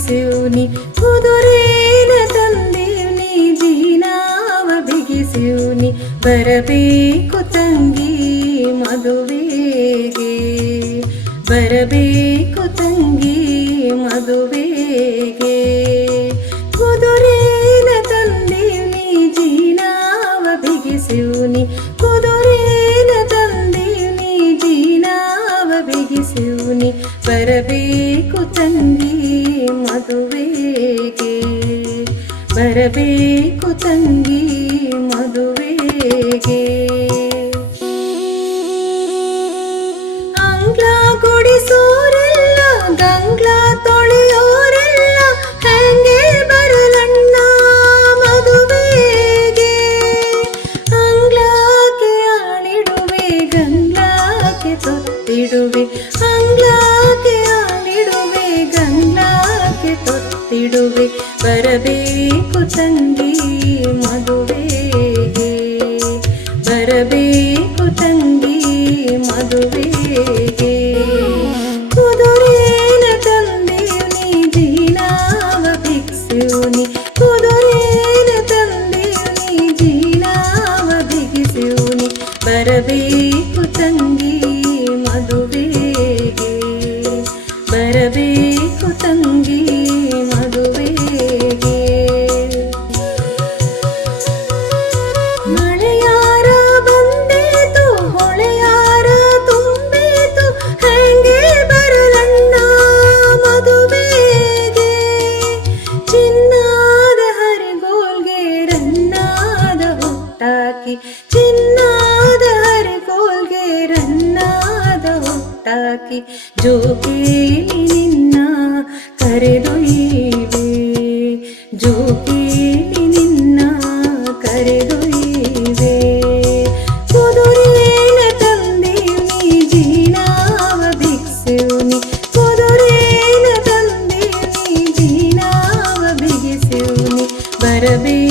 ಬಿಗಿಸಿವ್ನಿ ಕುದುರೇನ ತಂದೀವ್ನಿ ಜೀನಾವ ಬಿಗಿಸಿವ್ನಿ ಬರಬೇಕು ತಂಗಿ ಮದುವೆಗೆ ಬರಬೇಕು ತಂಗಿ ಮದುವೆಗೆ ಕುದುರೇನ ತಂದೀವ್ನಿ ಜೀನಾವ ಬಿಗಿಸಿವ್ನಿ ಕುದುರೇನ ತಂದೀವ್ನಿ ಜೀನಾವ ಬಿಗಿಸಿವ್ನಿ ಬರಬೇಕು ತಂಗಿ ಮದುವೆಗೆ ಬರಬೇಕು ತಂಗಿ ಮದುವೆಗೆ ಅಂಗ್ಲ ಗುಡಿಸೋರೆಲ್ಲ ಗಂಗ್ಲ ತೊಳೆಯೋರೆಲ್ಲ ಹೆಂಗೆ ಬರಲಣ್ಣ ಮದುವೆಗೆ ಅಂಗ್ಲಾಕೆ ಆಳಿಡುವೆ ಗಂಗ್ಲಾಕೆ ತೊತ್ತಿಡುವೆ ಅಂಗ್ಲಾಕೆ ಆಳಿಡುವೆ ಗಂಗ್ಲಾಕೆ ತೊತ್ತಿಡುವೆ ಬರಬೇಕು ತಂಗಿ ಮದುವೆಗೆ ಬರಬೇಕು ತಂಗಿ ಮದುವೆಗೆ ಕುದುರೇನ ತಂದೀವ್ನಿ ಜೀನಾವ ಬಿಗಿಸಿವ್ನಿ ಕುದುರೇನ ತಂದೀವ್ನಿ ಜೀನಾವ ಬಿಗಿಸಿವ್ನಿ ಬರಬೇಕು ತಂಗಿ ಮದುವೆಗೆ ಬರಬೇಕು ತಂಗಿ ಮದುವೆಗೆ ಮಳೆಯಾರ ಬಂದೀತು ಹೊಳೆಯಾರ ತುಂಬೀತು ಹೆಂಗೆ ಬರಲಣ್ಣ ಮದುವೆಗೆ ಚಿನ್ನಾದ ಹರಿಗೋಲ್ಗೆ ರನ್ನಾದ ಹುಟ್ಟಾಕಿ ಚಿನ್ನಾದ ಹರಿಗೋಲ್ಗೆ ರನ್ನಾದ ಹುಟ್ಟಾಕಿ ಜೋಗೇಲಿ ನಿನ್ನ ಕರೆದೊಯ್ಯುವೆ ಜೋಗೇಲಿ ನಿನ್ನ ಕರೆದೊಯ್ಯುವೆ ಕುದುರೇನ ತಂದೀವ್ನಿ ಜೀನಾವ ಬಿಗಿಸಿವ್ನಿ ಕುದುರೇನ ತಂದೀವ್ನಿ ಜೀನಾವ ಬಿಗಿಸಿವ್ನಿ ಬರಬೇಕು